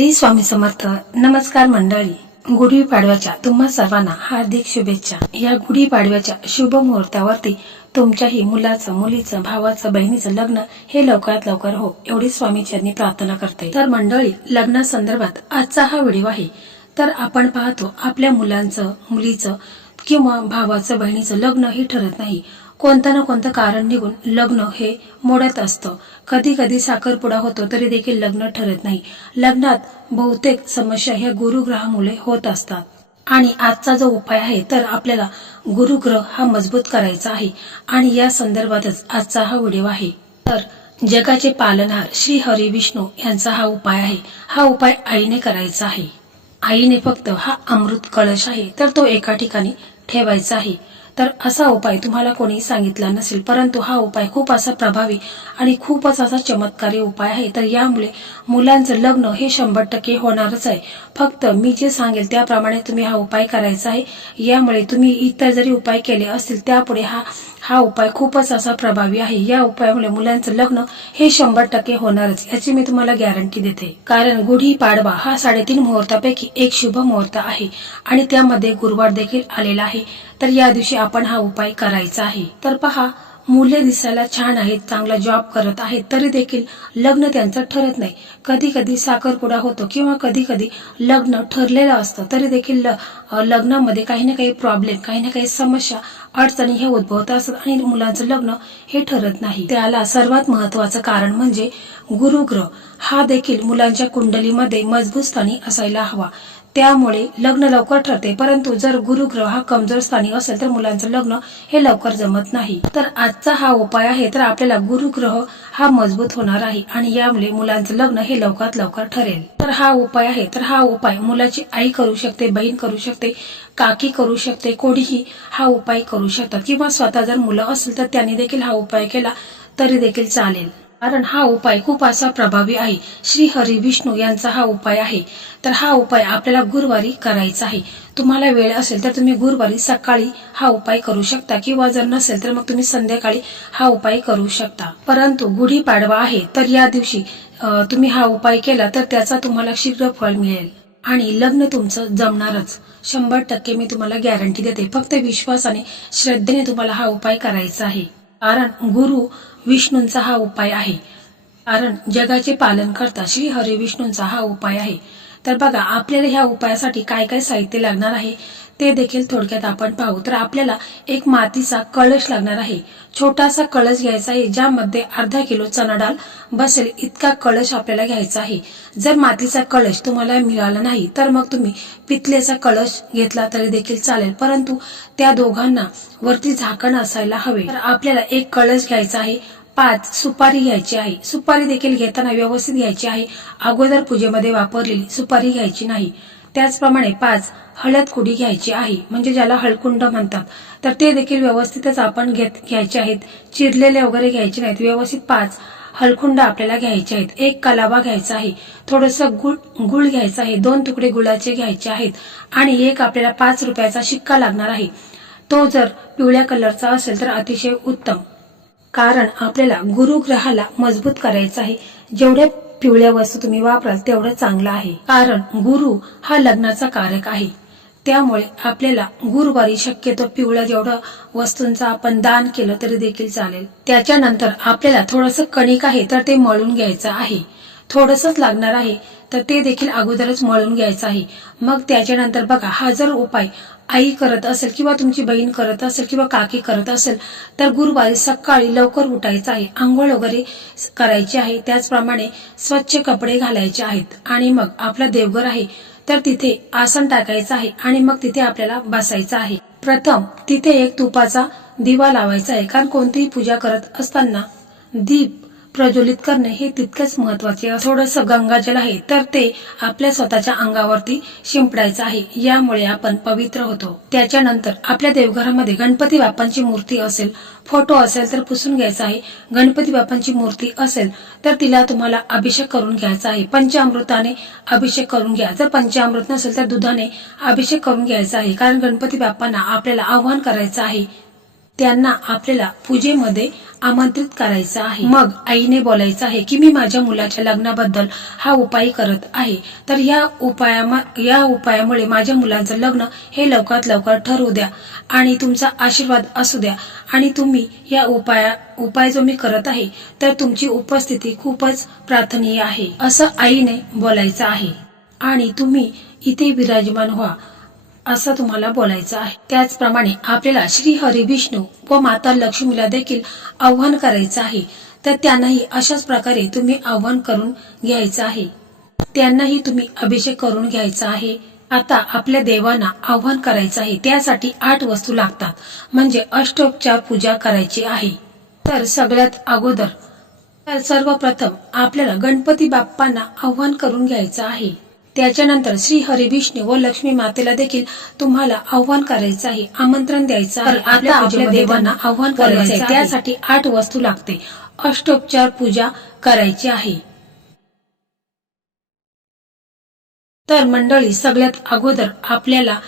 श्री स्वामी समर्थ. नमस्कार मंडळी. गुढीपाडव्याच्या तुम्हा सर्वांना हार्दिक शुभेच्छा. या गुढीपाडव्याच्या शुभ मुहूर्तावरती तुमच्याही मुलाचं, मुलीचं, भावाचं, बहिणीचं लग्न हे लवकरात लवकर हो एवढी स्वामी चरणी प्रार्थना करते. तर मंडळी, लग्नासंदर्भात आजचा हा व्हिडिओ आहे. तर आपण पाहतो आपल्या मुलांचं, मुलीचं किंवा भावाचं, बहिणीचं लग्न हे ठरत नाही. कोणतं ना कोणतं कारण निघून लग्न हे मोडत असतं. कधी कधी साखरपुडा होतो तरी देखील लग्न ठरत नाही. लग्नात बहुतेक समस्या ह्या गुरुग्रहामुळे होत असतात. आणि आजचा जो उपाय आहे तर आपल्याला गुरुग्रह हा मजबूत करायचा आहे आणि या संदर्भातच आजचा हा व्हिडिओ आहे. तर जगाचे पालनहार श्री हरी विष्णू यांचा हा उपाय आहे. हा उपाय आईने करायचा आहे. आईने फक्त हा अमृत कळश आहे तर तो एका ठिकाणी ठेवायचा आहे. तर असा उपाय तुम्हाला कोणी सांगितला नसेल, परंतु हा उपाय खूप असा प्रभावी आणि खूपच असा चमत्कारी उपाय आहे. तर यामुळे मुलांचं लग्न हे 100% होणारच आहे. फक्त मी जे सांगेल त्याप्रमाणे तुम्ही हा उपाय करायचा आहे. यामुळे तुम्ही इतर जरी उपाय केले असतील त्यापुढे हा उपाय खूपच असा प्रभावी आहे. या उपायामुळे मुलांचं लग्न हे 100% होणारच, याची मी तुम्हाला गॅरंटी देते. कारण गुढीपाडवा हा 3.5 मुहूर्तापैकी एक शुभ मुहूर्त आहे आणि त्यामध्ये गुरुवार देखील आलेला आहे. तर या दिवशी आपण हा उपाय करायचा आहे. तर पहा, मुले दिसायला छान आहेत, चांगला जॉब करत आहेत, तरी देखील लग्न त्यांचं ठरत नाही. कधी कधी साखरपुडा होतो किंवा कधी कधी लग्न ठरलेलं असतं तरी देखील लग्नामध्ये काही ना काही प्रॉब्लेम, काही ना काही समस्या, अडचणी हे उद्भवत असतात आणि मुलांचं लग्न हे ठरत नाही. त्याला सर्वात महत्वाचं कारण म्हणजे गुरुग्रह हा देखील मुलांच्या कुंडलीमध्ये मजबूत स्थानी असायला हवा. त्यामुळे लग्न लवकर ठरते. परंतु जर गुरुग्रह हा कमजोर स्थानी असेल तर मुलांचं लग्न हे लवकर जमत नाही. तर आजचा हा उपाय आहे तर आपल्याला गुरुग्रह हा मजबूत होणार आहे आणि यामुळे मुलांचं लग्न हे लवकरात लवकर ठरेल. तर हा उपाय आहे तर हा उपाय मुलाची आई करू शकते, बहीण करू शकते, काकी करू शकते, कोणीही हा उपाय करू शकतात किंवा स्वतः जर मुलं असेल तर त्यांनी देखील हा उपाय केला तरी देखील चालेल. कारण हा उपाय खूप असा प्रभावी आहे. श्री हरी विष्णू यांचा हा उपाय आहे. तर हा उपाय आपल्याला गुरुवारी करायचा आहे. तुम्हाला वेळ असेल तर तुम्ही गुरुवारी सकाळी हा उपाय करू शकता किंवा जर नसेल तर मग तुम्ही संध्याकाळी हा उपाय करू शकता. परंतु गुढीपाडवा आहे तर या दिवशी तुम्ही हा उपाय केला तर त्याचा तुम्हाला शीघ्र फळ मिळेल आणि लग्न तुमचं जमणारच. 100% मी तुम्हाला गॅरंटी देते. फक्त विश्वासाने, श्रद्धेने तुम्हाला हा उपाय करायचा आहे. कारण गुरु विष्णूंचा हा उपाय आहे. कारण जगाचे पालन करता श्री हरी विष्णूंचा हा उपाय आहे. तर बघा, आपल्याला ह्या उपायासाठी काय काय साहित्य लागणार आहे ते देखील थोडक्यात आपण पाहू. तर आपल्याला एक मातीचा कळश लागणार आहे. छोटासा कळश घ्यायचा आहे ज्यामध्ये अर्धा किलो चणा डाळ बसेल इतका कळश आपल्याला घ्यायचा आहे. जर मातीचा कळश तुम्हाला मिळाला नाही तर मग तुम्ही पितलेचा कळश घेतला तरी देखील चालेल, परंतु त्या दोघांना वरती झाकण असायला हवे. तर आपल्याला एक कळश घ्यायचा आहे. 5 सुपारी घ्यायची आहे. सुपारी देखील घेताना व्यवस्थित घ्यायची आहे. अगोदर पूजेमध्ये वापरलेली सुपारी घ्यायची नाही. त्याचप्रमाणे 5 हळद कुडी घ्यायची आहे, म्हणजे ज्याला हळकुंड म्हणतात. तर ते देखील व्यवस्थितच आपण घ्यायचे आहेत. चिरलेले वगैरे घ्यायचे नाहीत. व्यवस्थित 5 हळकुंड आपल्याला घ्यायचे आहेत. एक कलावा घ्यायचा आहे. थोडंसं गुळ घ्यायचा आहे. 2 तुकडे गुळाचे घ्यायचे आहेत आणि एक आपल्याला 5 रुपयाचा शिक्का लागणार आहे. तो जर पिवळ्या कलरचा असेल तर अतिशय उत्तम. कारण आपल्याला गुरुग्रहाला मजबूत करायचं आहे. जेवढ्या पिवळ्या वस्तू तुम्ही वापराल तेवढं चांगलं आहे. कारण गुरु हा लग्नाचा कारक आहे. त्यामुळे आपल्याला गुरुवारी शक्यतो पिवळ्या जेवढं वस्तूंचा आपण दान केलं तरी देखील चालेल. त्याच्यानंतर आपल्याला थोडंसं कणिक आहे तर ते मळून घ्यायचं आहे. थोडंसंच लागणार आहे तर ते देखील अगोदरच मळून घ्यायचं आहे. मग त्याच्यानंतर बघा, हा जर उपाय आई करत असेल किंवा तुमची बहीण करत असेल किंवा काकी करत असेल तर गुरुवारी सकाळी लवकर उठायचं आहे. आंघोळ वगैरे करायची आहे. त्याचप्रमाणे स्वच्छ कपडे घालायचे आहेत आणि मग आपला देवघर आहे तर तिथे आसन टाकायचं आहे आणि मग तिथे आपल्याला बसायचं आहे. प्रथम तिथे एक तुपाचा दिवा लावायचा आहे. कारण कोणतीही पूजा करत असताना दीप प्रज्वलित करणे हे तितकंच महत्वाचे. थोडंसं गंगाजल आहे तर ते आपल्या स्वतःच्या अंगावरती शिंपडायचं आहे. यामुळे आपण पवित्र होतो. त्याच्यानंतर आपल्या देवघरामध्ये गणपती बाप्पांची मूर्ती असेल, फोटो असेल तर पुसून घ्यायचा आहे. गणपती बाप्पांची मूर्ती असेल तर तिला तुम्हाला अभिषेक करून घ्यायचा आहे. पंचामृताने अभिषेक करून घ्या. जर पंचामृत नसेल तर दुधाने अभिषेक करून घ्यायचा आहे. कारण गणपती बाप्पांना आपल्याला आवाहन करायचं आहे. त्यांना आपल्याला पूजेमध्ये आमंत्रित करायचं आहे। मग आईने बोलायचं आहे की मी माझ्या मुलाच्या लग्नाबद्दल हा उपाय करत आहे, तर या उपायामुळे माझ्या मुलाचं लग्न हे लवकरात लवकर ठरवू द्या आणि तुमचा आशीर्वाद असू द्या। आणि तुम्ही या उपाय जो मी करत आहे तर तुमची उपस्थिती खूपच प्रार्थनीय आहे असं आईने बोलायचं आहे आणि तुम्ही इथे विराजमान व्हा असं तुम्हाला बोलायचं आहे। त्याचप्रमाणे आपल्याला श्री हरी विष्णू व माता लक्ष्मीला देखील आव्हान करायचं आहे, तर त्यांनाही अशाच प्रकारे तुम्ही आव्हान करून घ्यायचं आहे। त्यांनाही तुम्ही अभिषेक करून घ्यायचा आहे। आता आपल्या देवांना आव्हान करायचं आहे, त्यासाठी 8 वस्तू लागतात, म्हणजे अष्टोपचार पूजा करायची आहे। तर सगळ्यात अगोदर सर्वप्रथम आपल्याला गणपती बाप्पांना आव्हान करून घ्यायचं आहे। त्याच्यानंतर श्री हरी विष्णू व लक्ष्मी मातेला देखील तुम्हाला आव्हान करायचं आहे, आमंत्रण द्यायचं आहे। आता आपल्या देवांना आव्हान करायचं आहे, त्यासाठी 8 वस्तू लागते, अष्टोपचार पूजा करायची आहे। तर मंडळी, सगळ्यात अगोदर आपल्याला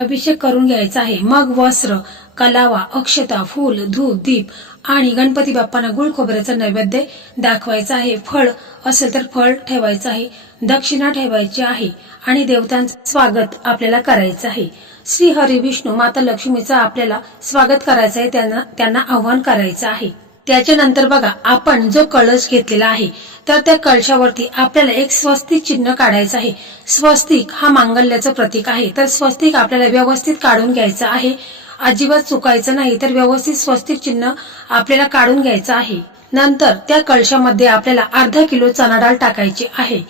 अभिषेक करून घ्यायचा आहे, मग वस्त्र, कलावा, अक्षता, फूल, धूप, दीप आणि गणपती बाप्पांना गुळ खोबऱ्याचं नैवेद्य दाखवायचं आहे। फळ असेल तर फळ ठेवायचं आहे, दक्षिणा ठेवायची आहे आणि देवतांचं स्वागत आपल्याला करायचं आहे। श्री हरी विष्णू माता लक्ष्मीचं आपल्याला स्वागत करायचं आहे, त्यांना आव्हान करायचं आहे। त्याच्यानंतर बघा, आपण जो कळश घेतलेला आहे तर त्या कळशावरती आपल्याला एक स्वस्तिक चिन्ह काढायचं आहे। स्वस्तिक हा मांगल्याचं प्रतीक आहे, तर स्वस्तिक आपल्याला व्यवस्थित काढून घ्यायचं आहे, अजिबात चुकायचं नाही। तर व्यवस्थित स्वस्तिक चिन्ह आपल्याला काढून घ्यायचं आहे। नंतर त्या कळशामध्ये आपल्याला अर्धा किलो चणा डाळ टाकायची आहे,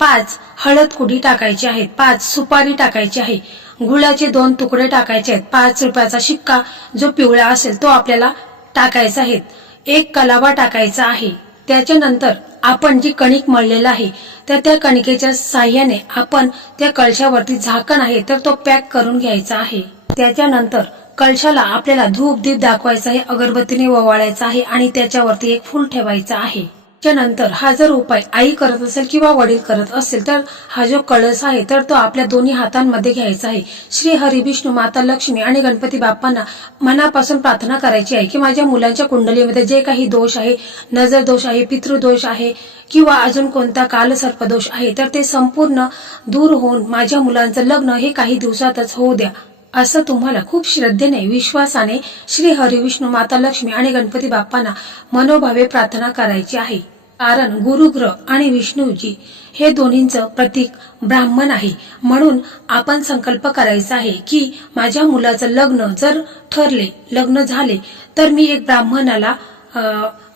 5 हळद कुडी टाकायची आहे, 5 सुपारी टाकायची आहे, गुळाचे 2 तुकडे टाकायचे आहेत, 5 रुपयाचा शिक्का जो पिवळा असेल तो आपल्याला टाकायचा आहे, 1 कलावा टाकायचा आहे। त्याच्यानंतर आपण जी कणिक मळलेला आहे तर त्या कणिकेच्या साह्याने आपण त्या कळशावरती झाकण आहे तर तो पॅक करून घ्यायचा आहे। त्याच्यानंतर कळशाला आपल्याला धूप दीप दाखवायचा आहे, अगरबत्तीने ओवाळायचा आहे आणि त्याच्यावरती एक फूल ठेवायचं आहे। त्यानंतर हा जर उपाय आई करत असेल किंवा वडील करत असेल तर हा जो कळस आहे तर तो आपल्या दोन्ही हातांमध्ये घ्यायचा आहे। श्री हरी विष्णू माता लक्ष्मी आणि गणपती बाप्पांना मनापासून प्रार्थना करायची आहे की माझ्या मुलांच्या कुंडलीमध्ये जे काही दोष आहे, नजर दोष आहे, पितृदोष आहे किंवा अजून कोणता कालसर्पदोष आहे तर ते संपूर्ण दूर होऊन माझ्या मुलांचं लग्न हे काही दिवसातच होऊ द्या असं तुम्हाला खूप श्रद्धेने विश्वासाने श्री हरी विष्णू माता लक्ष्मी आणि गणपती बाप्पांना मनोभावे प्रार्थना करायची आहे। कारण गुरुग्रह आणि विष्णूजी हे दोन्हींचं प्रतीक ब्राह्मण आहे, म्हणून आपण संकल्प करायचा आहे की माझ्या मुलाचं लग्न जर ठरले, लग्न झाले तर मी एक ब्राह्मणाला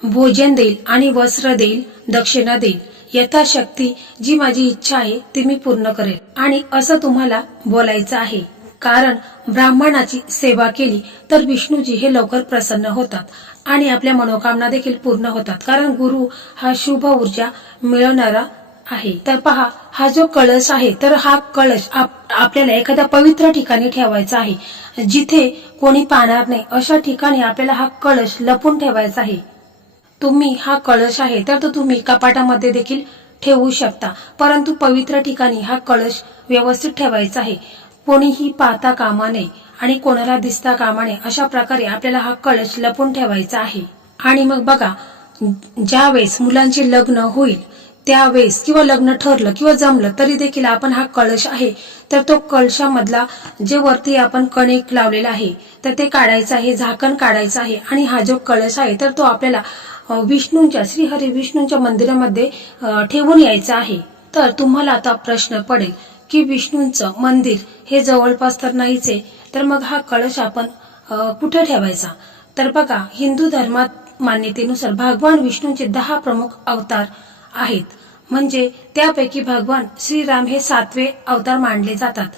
भोजन देईल आणि वस्त्र देईल, दक्षिणा देईल, यथाशक्ती जी माझी इच्छा आहे ती मी पूर्ण करेल आणि असं तुम्हाला बोलायचं आहे। कारण ब्राह्मणाची सेवा केली तर विष्णूजी हे लवकर प्रसन्न होतात आणि आपल्या मनोकामना देखील पूर्ण होतात, कारण गुरु हा शुभ ऊर्जा मिळवणारा आहे। तर पहा, हा जो कळश आहे तर हा कळश आपल्याला एखाद्या पवित्र ठिकाणी ठेवायचा आहे, जिथे कोणी पाहणार नाही अशा ठिकाणी आपल्याला हा कळश लपून ठेवायचा आहे। तुम्ही हा कळश आहे तर तो तुम्ही कपाटामध्ये देखील ठेवू शकता, परंतु पवित्र ठिकाणी हा कळश व्यवस्थित ठेवायचा आहे, कोणीही पाहता कामा नये आणि कोणाला दिसता कामा नये अशा प्रकारे आपल्याला हा कळश लपून ठेवायचा आहे। आणि मग बघा, ज्यावेळेस मुलांचे लग्न होईल त्यावेळेस किंवा लग्न ठरलं किंवा जमलं तरी देखील आपण हा कळश आहे तर तो कळशामधला जे वरती आपण कणिक लावलेला आहे तर ते काढायचं आहे, झाकण काढायचं आहे आणि हा जो कळश आहे तर तो आपल्याला विष्णूंच्या श्री हरी विष्णूंच्या मंदिरामध्ये ठेवून यायचा आहे। तर तुम्हाला आता प्रश्न पडेल की विष्णूंचं मंदिर हे जवळपास तर नाहीच आहे, तर मग हा कळश आपण कुठे ठेवायचा? तर बघा, हिंदू धर्मात मान्यतेनुसार भगवान विष्णूंचे 10 प्रमुख अवतार आहेत, म्हणजे त्यापैकी भगवान श्रीराम हे 7वे अवतार मानले जातात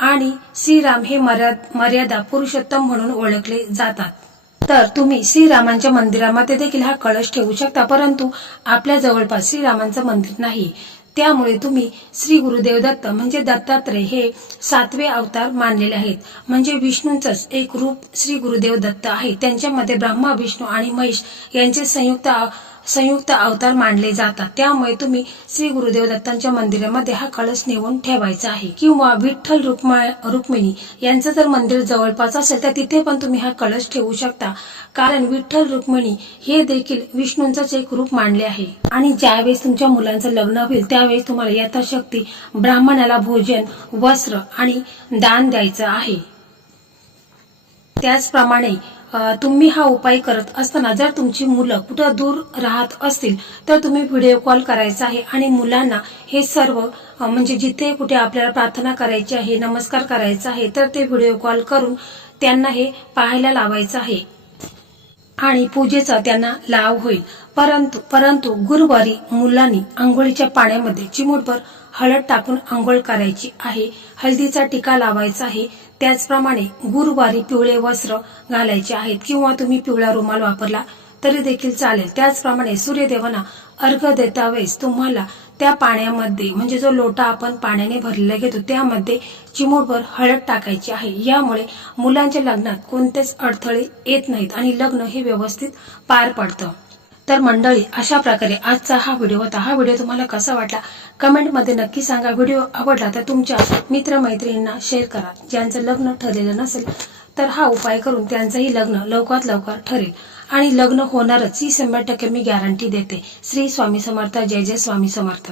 आणि श्रीराम हे मर्यादा पुरुषोत्तम म्हणून ओळखले जातात। तर तुम्ही श्रीरामांच्या मंदिरामध्ये देखील हा कळश ठेवू शकता, परंतु आपल्या जवळपास श्रीरामांचं मंदिर नाही, त्यामुळे तुम्ही श्री गुरुदेव दत्त म्हणजे दत्तात्रय हे 7वे अवतार मानलेले आहेत, म्हणजे विष्णूंचंच एक रूप श्री गुरुदेव दत्त आहे। त्यांच्यामध्ये ब्रह्मा, विष्णू आणि महेश यांचे संयुक्त संयुक्त अवतार मानले जातात. त्यामुळे तुम्ही श्री गुरुदेव दत्तांच्या मंदिरामध्ये हा कळस नेऊन ठेवायचा आहे. किंवा विठ्ठल रुक्मिणी यांचं जर मंदिर जवळपास असेल तर तिथे पण तुम्ही हा कळस ठेवू शकता. कारण विठ्ठल रुक्मिणी हे देखील विष्णूंचंच एक रूप मानले आहे. आणि ज्यावेळेस तुमच्या मुलांचं लग्न होईल त्यावेळेस तुम्हाला यथाशक्ती ब्राह्मणाला भोजन, वस्त्र आणि दान द्यायचं आहे. त्याचप्रमाणे तुम्ही हा उपाय करत असताना जर तुमची मुलं कुठं दूर राहत असतील तर तुम्ही व्हिडिओ कॉल करायचा आहे आणि मुलांना हे सर्व म्हणजे जिथे कुठे आपल्याला प्रार्थना करायची आहे, नमस्कार करायचा आहे तर ते व्हिडिओ कॉल करून त्यांना हे पाहायला लावायचं आहे आणि पूजेचा त्यांना लाभ होईल. परंतु गुरुवारी मुलांनी आंघोळीच्या पाण्यामध्ये चिमूटभर हळद टाकून आंघोळ करायची आहे. हळदीचा टिका लावायचा आहे. त्याचप्रमाणे गुरुवारी पिवळे वस्त्र घालायचे आहेत किंवा तुम्ही पिवळा रुमाल वापरला तरी देखील चालेल. त्याचप्रमाणे सूर्यदेवांना अर्घ्य देता वेळेस तुम्हाला त्या पाण्यामध्ये म्हणजे जो लोटा आपण पाण्याने भरलेला घेतो त्यामध्ये चिमूटभर हळद टाकायची आहे. यामुळे मुलांच्या लग्नात कोणतेच अडथळे येत नाहीत आणि लग्न हे व्यवस्थित पार पडतं. तर मंडळी, अशा प्रकारे आजचा हा व्हिडिओ होता. हा व्हिडिओ तुम्हाला कसा वाटला कमेंटमध्ये नक्की सांगा. व्हिडिओ आवडला तर तुमच्या मित्रमैत्रिणींना शेअर करा. ज्यांचं लग्न ठरलेलं नसेल तर हा उपाय करून त्यांचंही लग्न लवकरात लवकर ठरेल आणि लग्न होणारच ही 100% मी गॅरंटी देते. श्री स्वामी समर्थ. जय जय स्वामी समर्थ.